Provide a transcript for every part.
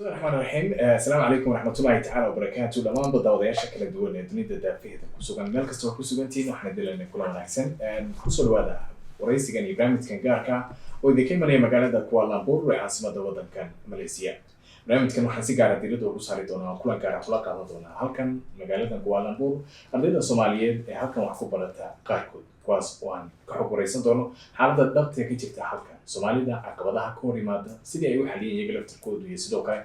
الرحمن الرحيم السلام عليكم ورحمة الله تعالى وبركاته دمان بداودياشا kala duwan ee dunida daafeeda ku sugan meel kasta oo ku sugantiin waxaan dilaynaa kula wanaagsan ku soo dhawaada waraysigan iyo barnaamijkan gaarka oo idinka imanaya magaalada Kuala Lumpur ee caasimadda waddankan Malaysia. barnaamijkan waxaan si gaar ah diiradda ugu saari doonaa kulan gaar ah kula qaadan doonaa halkan magaalada Kuala Lumpur ardayda Soomaaliyeed ee halkan wax ku barata qaarkood kuwaas oo aan ka xog waraysan doono xaaladda dhabta ka jirta halkan Soomaalida caqabadaha ka hor yimaada sidii ay u xaliyeen iyaga laftirkoodu iyo sidoo kale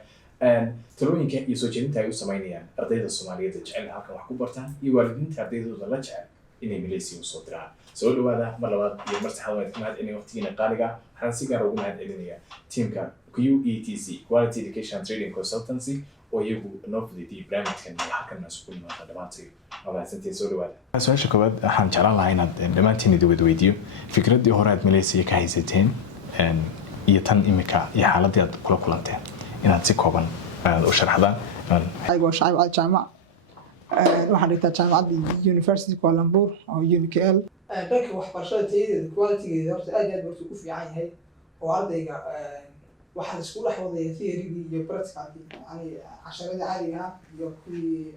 talooyinka iyo soo jeedinta ay u sameynayaan ardayda Soomaaliyeed ee jecel halkan wax ku bartaan iyo waalidiinta ardaydooda la jecel inay Malaysia u soo diraan. soo dhawaada mar labaad iyo mar saddexaad waan mahad celinaya waqtigiina qaaliga waxaan si gaar ah ugu mahad celinayaa tiimka QETC Quality Education Trading Consultancy oo iyagu noo fududiyay barnaamijkan iyo halkan isugu yimaada dhamaantii wanaagsantii soo dhawaada. Su'aasha koowaad waxaan jeclaan lahaa inaad dhamaantiin idin weydiiyo fikraddii hore aad Malaysia ka haysateen iyo tan imika iyo xaaladii aad kula kulanteen inaad si kooban u sharaxdaan. aygo shacab jaamac waxaan dhigtaa jaamacadda University Kuala Lumpur oo UNKL dadka waxbarashada tayada quality-geeda horta aad iyo aad u fiican yahay oo ardayga waxa la isku dhaxwaday theory iyo practical yani casharada caadiga ah iyo kuwii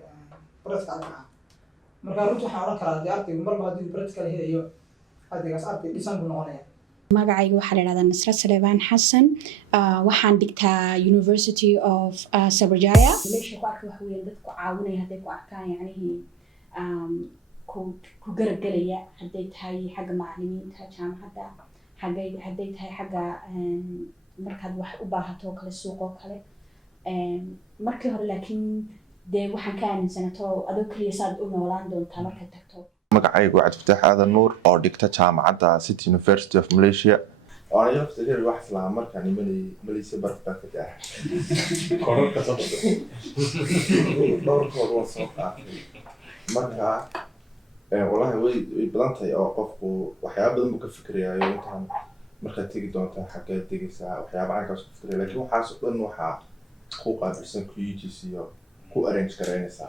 practical ah marka runtii waxaan oran karaa ardaygu marba haddii practical helayo ardaygaas arday dhisan buu noqonayaa. magacayga waxaa la yidhahdaa Nasra Sulaiman Xasan waxaan dhigtaa University of Sabarjaya. Malaysia ku arka wax weyn dadku caawinaya hadday ku arkaan yacnihii ku garagalaya hadday tahay xagga macallimiinta jaamacadda hadday tahay xagga markaad wax u baahato kale suuqoo kale markii hore laakiin dee waxaan ka aaminsanato adoo keliya saad u noolaan doontaa markaad tagto. magacaygu Cabdifatax Aadan Nuur oo dhigta jaamacadda City University of Malaysia. Waan yaqaan wax isla markaan Malaysia barta ka tahay. Kororka soo marka wallahi way badan tahay oo qofku waxyaabo badan uu ka fikirayo intaan marka tagi doonta xagga tegaysa waxyaabo aan ka soo fikirayo laakiin waxaas oo dhan waxa ku qaabilsan QETC ku arrange gareynaysa.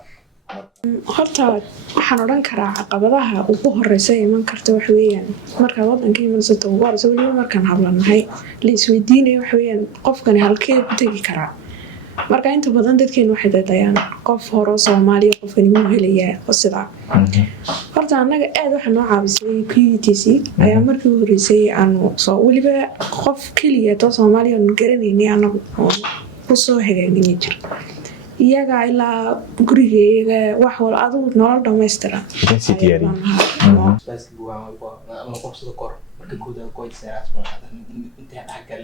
horta waxaan oran karaa caqabadaha ugu horeysa iman karta wax weeyaan marka waddanka imanayso waa waliba markaan hadlanahay la isweydiinayo wax weeyaan qofkani halkee ku tagi karaa marka inta badan dadkeenu waxay dadayaan qof hore Soomaaliya qofkani ma helayaa oo sidaa horta anaga aad waxa noo caawisay QETC ayaa markii ugu horeysay aanu soo waliba qof kaliya oo Soomaaliya aan garaneynay anagu ku soo hagaagin jir iyaga ilaa gurigeega wax wala adigu nolol dhameystiran si diyaari ama qofsada kor marka guud ah qoys ah inta xagal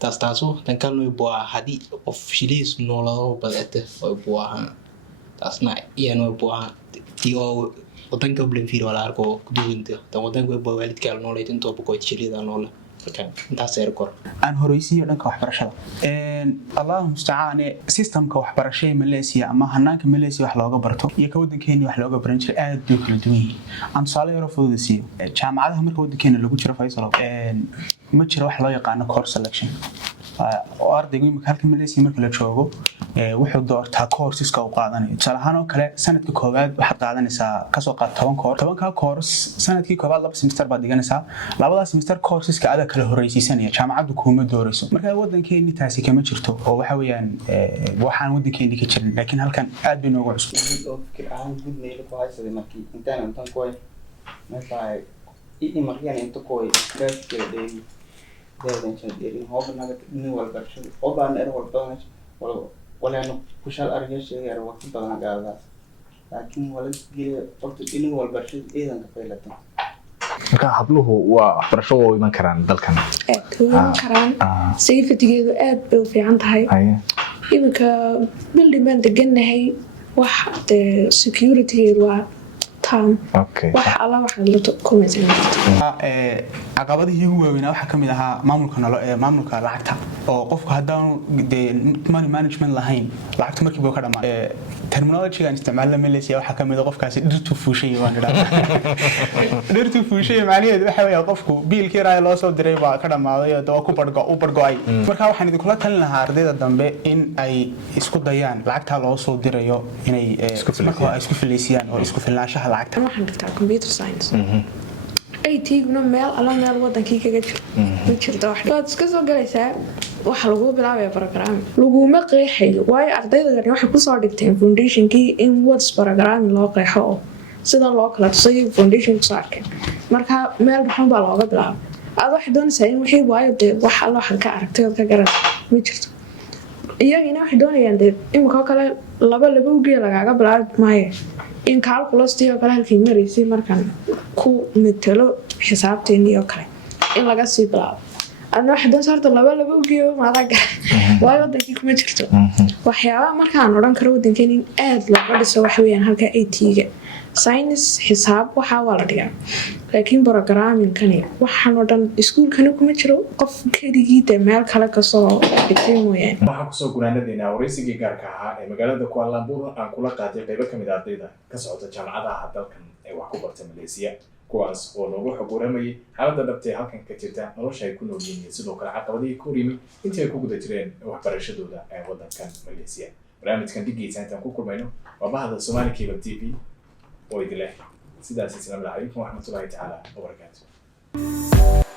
taaso tan kaloo buu hadii qof shilis noolado badata oo buu taasna iyana buu tiyo wadanka blenfield wala arko guduunta tan wadanka buu waalidka noolay inta buu qoys shilida noolay intaas ay kor aan horeysiyo dhanka waxbarashada Allahu musta'aan systemka waxbarashada Malaysia ama hanaanka Malaysia wax looga barto iyo ka wadankeena wax looga baran jiray aad u kala duwan yihiin aan tusaale yar fududeysiyo jaamacadaha marka wadankeena lagu jiro Faisal ma jiro wax loo yaqaan course selection oo ardaygu marka halka Malaysia marka la joogo wuxuu doortaa courseska uu qaadanayo tusaale ahaan oo kale sanadka koowaad waxaad qaadanaysaa ka soo qaad 10 course sanadkii koowaad laba semester baad dhiganaysaa labada semester courseska aad kala horeysiisanaya jaamacaddu kuma doorayso marka wadankeena taasi kama jirto oo waxa weeyaan waxaan wadankeena ka jirin laakiin halkan aad bay noogu cusub oo fikir aan gud meel ku haysaday markii intaan kooy markaa markii inta kooy dadka deedan shaqeeyay hobnaga inuu walbarashada oo baan er walbadan wala ku shal argay sheegay waqti badan gaadaas laakiin wala geliyo waqti inuu walbarashada eedan ka faylatan marka habluhu waa waxbarasho oo iman karaan dalkan karaan safety-geedu aad bay u fiican tahay iminka building baan deganahay wax security-geedu waa tam wax alla waxa la kumaysan caqabadihii ugu waaweyn waxa kamid ahaa maamulka lacagta oo qofku hadaan money management lahayn lacagta markii buu ka dhamaa terminology aan isticmaalna Malaysia waxa kamid ah qofkaasi dhirtu fuushay waan dhaqaa dhirtu fuushay macnaheedu waxa weeye qofku biilkii raay loo soo diray baa ka dhamaaday oo ku bargo-ay marka waxaan idin kula talin lahaa ardayda dambe in ay isku dayaan lacagta loo soo dirayo inay isku fileysiyaan oo isku filnaanshaha lacagta waxaan dhigtaa computer science AT-guna meel alla meel wadankii kaga jiro ma jirto wax waad iska soo galaysaa waxa lagu bilaabaya programming laguma qeexayo waayo ardaydani waxay kusoo dhigteen foundationkii in words programming loo qeexo oo sida loo kala tusay foundation ku saarkeen marka meel dhaxan baa looga bilaabay aad wax doonaysaa in wixii waayo dee wax alla waxaan ka aragtay oo ka garan ma jirto iyagina waxay doonayaan dee imika kale laba ugeey lagaaga bilaabi maayo in calculus-tii oo kale halkii maraysay markaan ku matalo xisaabteennii oo kale in laga sii bilaabo adna waxay doonaysaa horta laba ugeeyo maadaga waayo wadankii kuma jirto waxyaabaha markaan odhan karo wadankeen in aad looga dhiso waxa weeyaan halka AT-ga science xisaab waxaa waa la dhigaa laakiin programming-kani waxaan oo dhan iskuulkani kuma jiro qof keligii dee meel kale kasoo dhigtay mooyaane waxaan kusoo gunaanadeynaa waraysigii gaarka ahaa ee magaalada Kuala Lumpur aan kula qaatay qaybo ka mid ah ardayda ka socota jaamacadaha dalkan ee wax ku barta Malaysia kuwaas oo noogu xog waramayay xaaladda dhabtay halkan ka jirta nolosha ay ku nool yihiin sidoo kale caqabadihii ku yimi intii ay ku guda jireen waxbarashadooda ee wadankan Malaysia barnaamijkan dhigiisa intaan ku kulmayno waa bahda Somali Cable TV oo idin leh sidaas assalaamu calaykum waraxmatullaahi tacaala wabarakaatuh